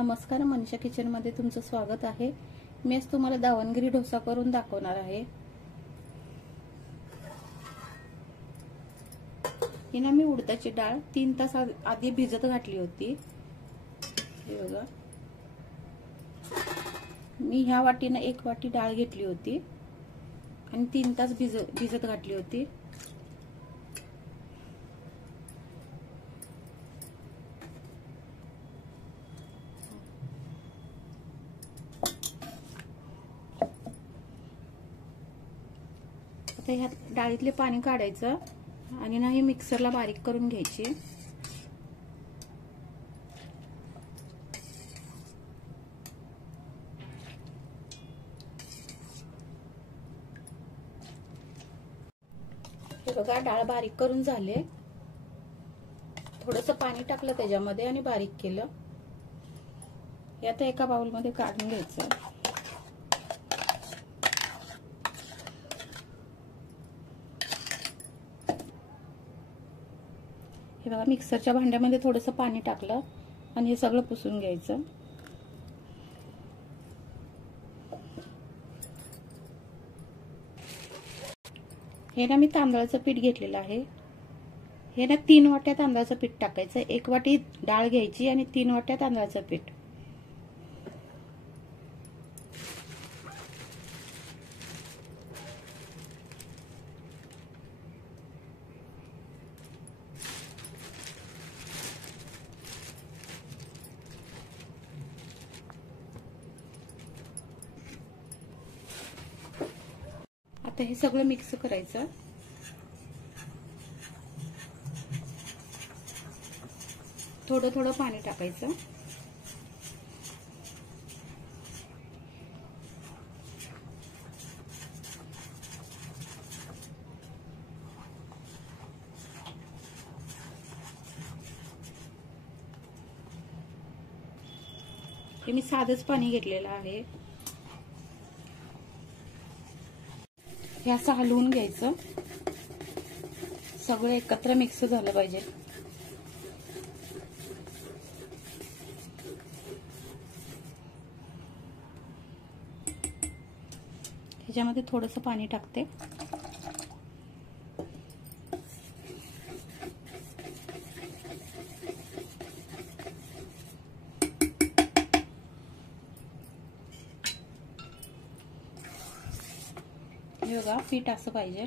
नमस्कार, मनीषा किचन मध्ये तुमचं स्वागत आहे। मी आज तुम्हाला दावणगिरी डोसा करून दाखवणार आहे। हिना मी उडदाची डाळ 3 तास आधी भिजत घातली होती। हे बघा, मी ह्या वाटीने 1 वाटी डाळ घेतली होती आणि 3 तास भिजत घातली होती। आता ह्या डाळीतले पाणी काढायचं आणि ना हे मिक्सरला बारीक करून घ्यायची। हे बघा, डाळ बारीक करून झाले। थोडंसं पाणी टाकलं त्याच्यामध्ये आणि बारीक केलं। हे आता एका बाउल मध्ये काढून घ्यायचं। हे बघा, मिक्सरच्या भांड्यामध्ये थोडंसं पाणी टाकलं आणि हे सगळं पुसून घ्यायचं। हे ना मी तांदळाचं पीठ घेतलेलं आहे। हे ना 3 वाट्या तांदळाचं पीठ टाकायचं। 1 वाटी डाळ घ्यायची आणि 3 वाट्या तांदळाचं पीठ। आता हे सगळं मिक्स करायचं। थोडं थोडं पाणी टाकायचं। हे मी साधंच पाणी घेतलेलं आहे। हे असं हलवून घ्यायचं। सगळं एकत्र मिक्स झालं पाहिजे। ह्याच्यामध्ये थोडंसं पाणी टाकते। हे बघा, पीठ असं पाहिजे।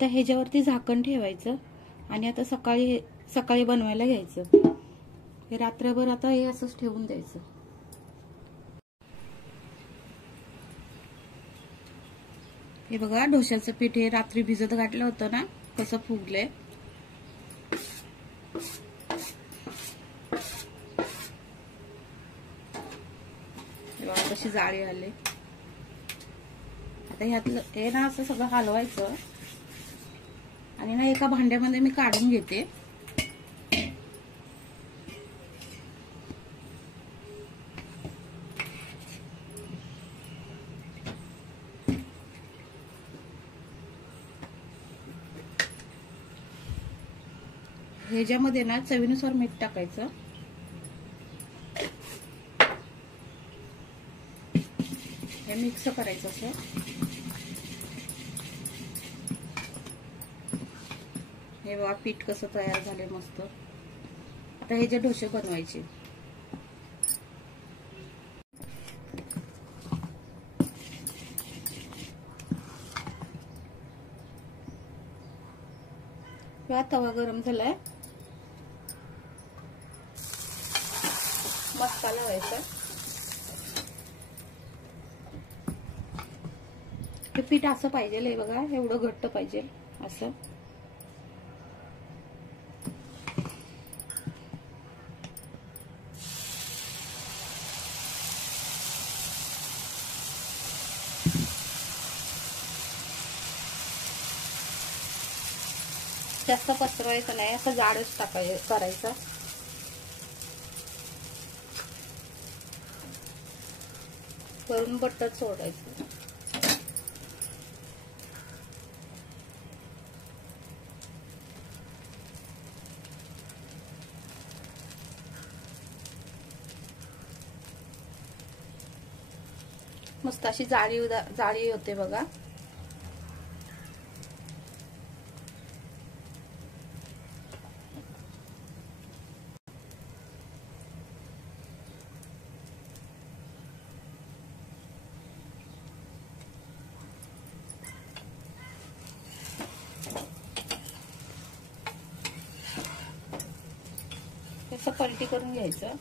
तर ह्याच्यावरती झाकण ठेवायचं आणि आता सकाळी बनवायला घ्यायचं। हे रात्रभर आता हे असंच ठेवून द्यायचं। हे बघा, डोश्याचं पीठ हे रात्री भिजत घातलं होतं ना, कसं फुगलंय। बघा कशी जाळी आली। आता ह्यातलं हे ना असं सगळं हलवायचं आणि ना एका भांड्यामध्ये मी काढून घेते। ह्याच्यामध्ये ना चवीनुसार मीठ टाकायचं। हे मिक्स करायचं असं। हे बघा, पीठ कसं तयार झालंय मस्त। आता ह्याचे डोसे बनवायचे। तवा गरम झालाय, मस्का लावायचा। हे पीठ असं पाहिजे, हे बघा एवढं घट्ट पाहिजे असं। जास्त पसरवायचं नाही, असं जाडच करायचं। वरून बटर सोडायचं. मस्त अशी जाळी होते बघा. असं पलटी करून घ्यायचं.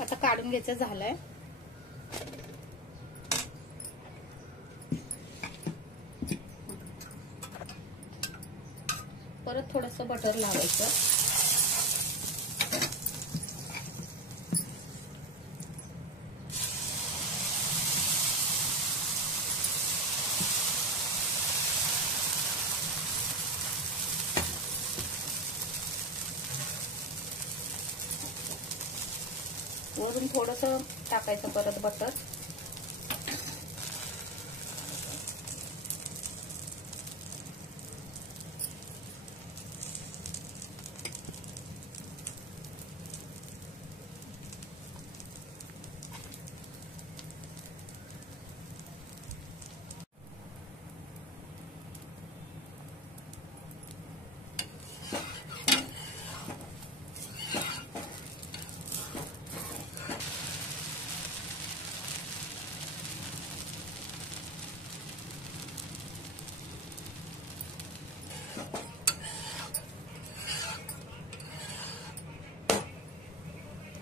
आता काढून घ्यायचं झालंय. परत थोडंसं बटर लावायचं. वरून थोडंसं टाकायचं परत बटर.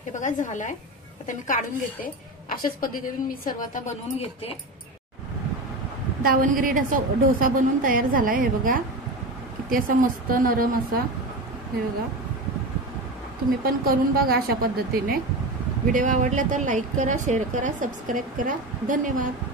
हे बघा झालाय. आता मी काढून घेते. अशाच पद्धतीने मी सर्व आता बनवून घेते. दावणगिरी डोसा बनवून तयार झालाय. हे बघा किती असा मस्त नरम असा. हे बघा तुम्ही पण करून बघा अशा पद्धतीने. व्हिडिओ आवडला तर लाईक करा, शेअर करा, सबस्क्राईब करा. धन्यवाद.